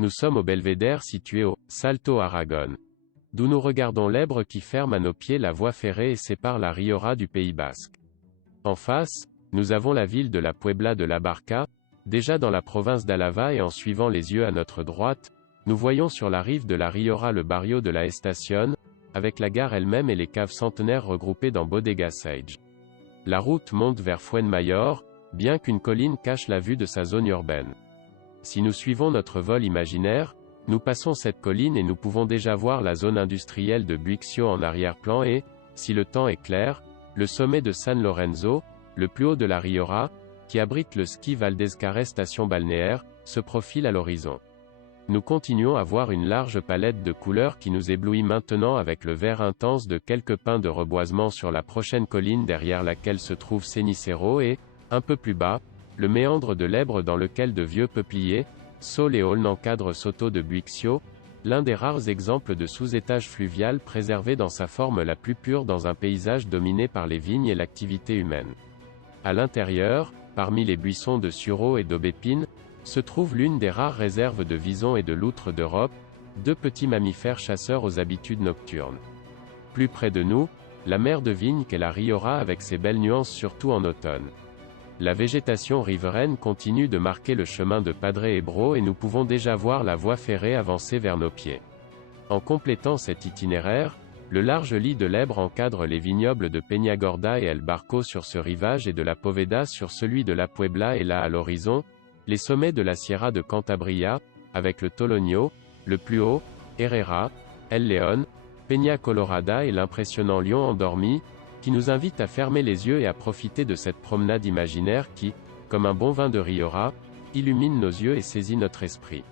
Nous sommes au belvédère situé au Salto Aragon, d'où nous regardons l'Èbre qui ferme à nos pieds la voie ferrée et sépare la Rioja du Pays Basque. En face, nous avons la ville de la Puebla de la Barca, déjà dans la province d'Álava, et en suivant les yeux à notre droite, nous voyons sur la rive de la Rioja le barrio de la Estación, avec la gare elle-même et les caves centenaires regroupées dans Bodega Sage. La route monte vers Fuenmayor, bien qu'une colline cache la vue de sa zone urbaine. Si nous suivons notre vol imaginaire, nous passons cette colline et nous pouvons déjà voir la zone industrielle de Buixio en arrière-plan et, si le temps est clair, le sommet de San Lorenzo, le plus haut de la Rioja, qui abrite le ski Valdezcaret station balnéaire, se profile à l'horizon. Nous continuons à voir une large palette de couleurs qui nous éblouit maintenant avec le vert intense de quelques pins de reboisement sur la prochaine colline derrière laquelle se trouve Cenicero et, un peu plus bas, le méandre de l'Èbre dans lequel de vieux peupliers, saules et aulnes encadrent Soto de Buixio, l'un des rares exemples de sous-étage fluvial préservé dans sa forme la plus pure dans un paysage dominé par les vignes et l'activité humaine. À l'intérieur, parmi les buissons de sureau et d'aubépine, se trouve l'une des rares réserves de visons et de loutres d'Europe, deux petits mammifères chasseurs aux habitudes nocturnes. Plus près de nous, la mer de vigne qu'est la Rioja avec ses belles nuances surtout en automne. La végétation riveraine continue de marquer le chemin de Padre Ebro et nous pouvons déjà voir la voie ferrée avancer vers nos pieds. En complétant cet itinéraire, le large lit de l'Èbre encadre les vignobles de Peñagorda et El Barco sur ce rivage et de la Poveda sur celui de la Puebla, et là à l'horizon, les sommets de la Sierra de Cantabria, avec le Tolonio, le plus haut, Herrera, El León, Peña Colorada et l'impressionnant lion endormi, qui nous invite à fermer les yeux et à profiter de cette promenade imaginaire qui, comme un bon vin de Rioja, illumine nos yeux et saisit notre esprit.